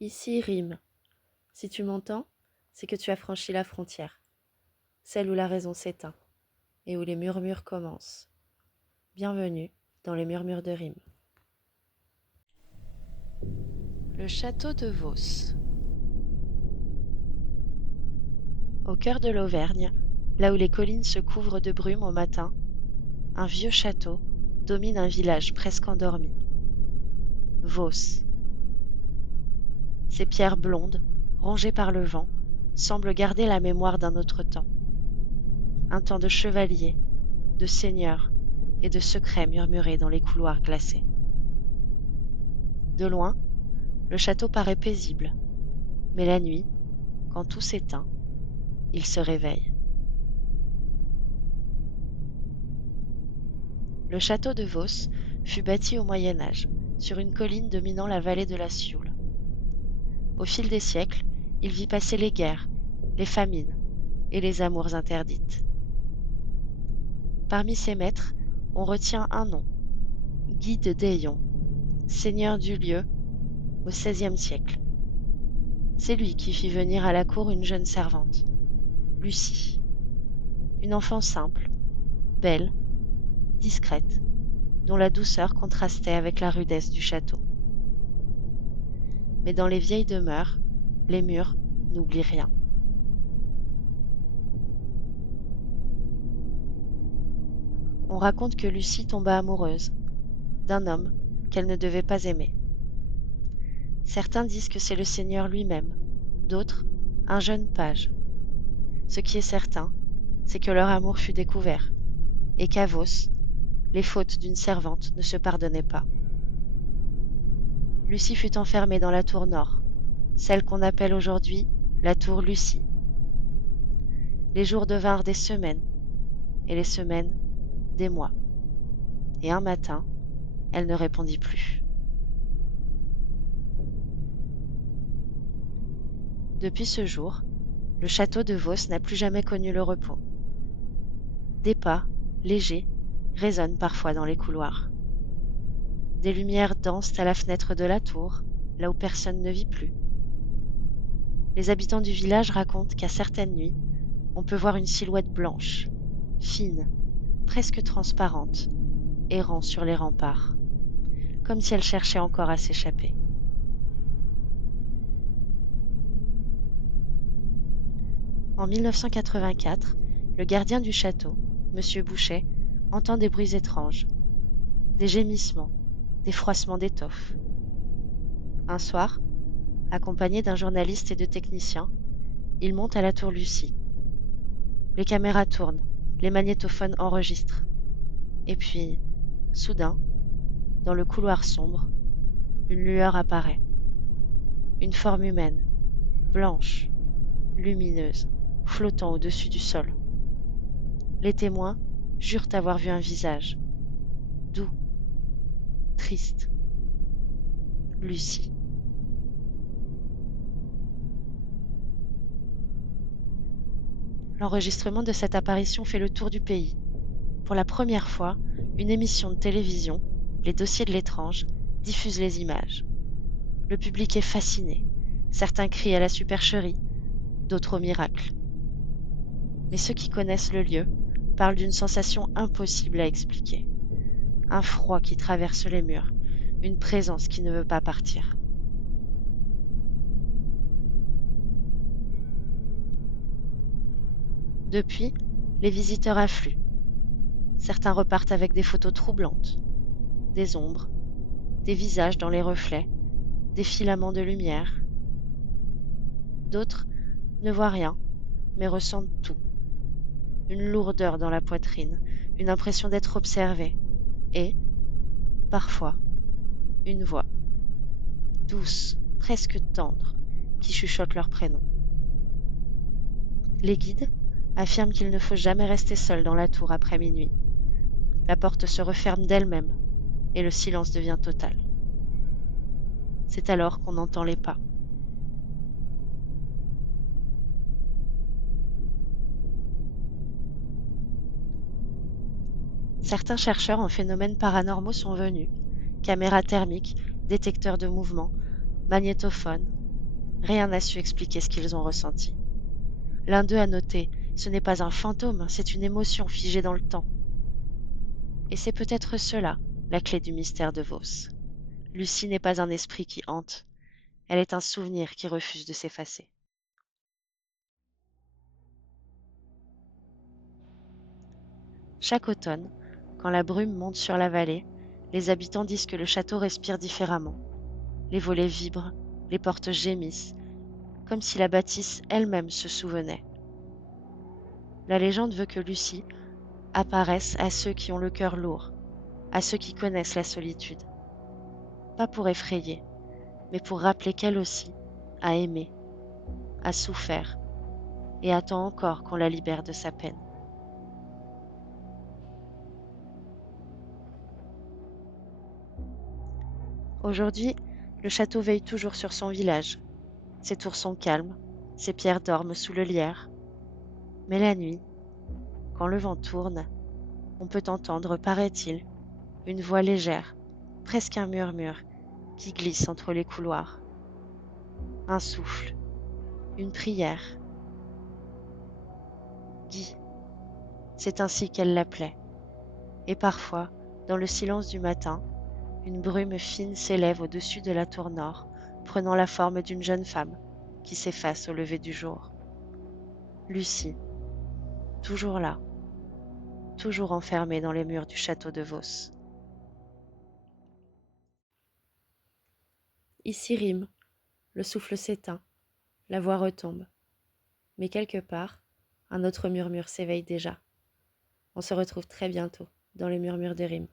Ici rime. Si tu m'entends, c'est que tu as franchi la frontière, celle où la raison s'éteint et où les murmures commencent. Bienvenue dans les murmures de rime. Le château de Vos. Au cœur de l'Auvergne, là où les collines se couvrent de brume au matin, un vieux château domine un village presque endormi. Vos. Ces pierres blondes, rongées par le vent, semblent garder la mémoire d'un autre temps. Un temps de chevaliers, de seigneurs et de secrets murmurés dans les couloirs glacés. De loin, le château paraît paisible, mais la nuit, quand tout s'éteint, il se réveille. Le château de Vos fut bâti au Moyen Âge, sur une colline dominant la vallée de la Sioule. Au fil des siècles, il vit passer les guerres, les famines et les amours interdites. Parmi ses maîtres, on retient un nom, Guy de Daillon, seigneur du lieu au XVIe siècle. C'est lui qui fit venir à la cour une jeune servante, Lucie, une enfant simple, belle, discrète, dont la douceur contrastait avec la rudesse du château. Mais dans les vieilles demeures, les murs n'oublient rien. On raconte que Lucie tomba amoureuse d'un homme qu'elle ne devait pas aimer. Certains disent que c'est le Seigneur lui-même, d'autres, un jeune page. Ce qui est certain, c'est que leur amour fut découvert, et qu'à Vos, les fautes d'une servante ne se pardonnaient pas. Lucie fut enfermée dans la tour nord, celle qu'on appelle aujourd'hui la tour Lucie. Les jours devinrent des semaines, et les semaines des mois. Et un matin, elle ne répondit plus. Depuis ce jour, le château de Vos n'a plus jamais connu le repos. Des pas, légers, résonnent parfois dans les couloirs. Des lumières dansent à la fenêtre de la tour, là où personne ne vit plus. Les habitants du village racontent qu'à certaines nuits, on peut voir une silhouette blanche, fine, presque transparente, errant sur les remparts, comme si elle cherchait encore à s'échapper. En 1984, le gardien du château, M. Bouchet, entend des bruits étranges, des gémissements, des froissements d'étoffes. Un soir, accompagné d'un journaliste et de techniciens, il monte à la tour Lucie. Les caméras tournent, les magnétophones enregistrent. Et puis, soudain, dans le couloir sombre, une lueur apparaît. Une forme humaine, blanche, lumineuse, flottant au-dessus du sol. Les témoins jurent avoir vu un visage, doux, triste. Lucie. L'enregistrement de cette apparition fait le tour du pays. Pour la première fois, une émission de télévision, Les Dossiers de l'étrange, diffuse les images. Le public est fasciné. Certains crient à la supercherie, d'autres au miracle. Mais ceux qui connaissent le lieu parlent d'une sensation impossible à expliquer. Un froid qui traverse les murs, une présence qui ne veut pas partir. Depuis, les visiteurs affluent. Certains repartent avec des photos troublantes, des ombres, des visages dans les reflets, des filaments de lumière. D'autres ne voient rien, mais ressentent tout. Une lourdeur dans la poitrine, une impression d'être observé, et, parfois, une voix, douce, presque tendre, qui chuchote leur prénom. Les guides affirment qu'il ne faut jamais rester seul dans la tour après minuit. La porte se referme d'elle-même, et le silence devient total. C'est alors qu'on entend les pas. Certains chercheurs en phénomènes paranormaux sont venus. Caméras thermiques, détecteurs de mouvement, magnétophones. Rien n'a su expliquer ce qu'ils ont ressenti. L'un d'eux a noté: ce n'est pas un fantôme, c'est une émotion figée dans le temps. Et c'est peut-être cela, la clé du mystère de Vos. Lucie n'est pas un esprit qui hante, elle est un souvenir qui refuse de s'effacer. Chaque automne, quand la brume monte sur la vallée, les habitants disent que le château respire différemment. Les volets vibrent, les portes gémissent, comme si la bâtisse elle-même se souvenait. La légende veut que Lucie apparaisse à ceux qui ont le cœur lourd, à ceux qui connaissent la solitude. Pas pour effrayer, mais pour rappeler qu'elle aussi a aimé, a souffert et attend encore qu'on la libère de sa peine. Aujourd'hui, le château veille toujours sur son village. Ses tours sont calmes, ses pierres dorment sous le lierre. Mais la nuit, quand le vent tourne, on peut entendre, paraît-il, une voix légère, presque un murmure, qui glisse entre les couloirs. Un souffle, une prière. Guy, c'est ainsi qu'elle l'appelait. Et parfois, dans le silence du matin, une brume fine s'élève au-dessus de la tour nord, prenant la forme d'une jeune femme qui s'efface au lever du jour. Lucie, toujours là, toujours enfermée dans les murs du château de Vos. Ici rime, le souffle s'éteint, la voix retombe. Mais quelque part, un autre murmure s'éveille déjà. On se retrouve très bientôt dans les murmures de rime.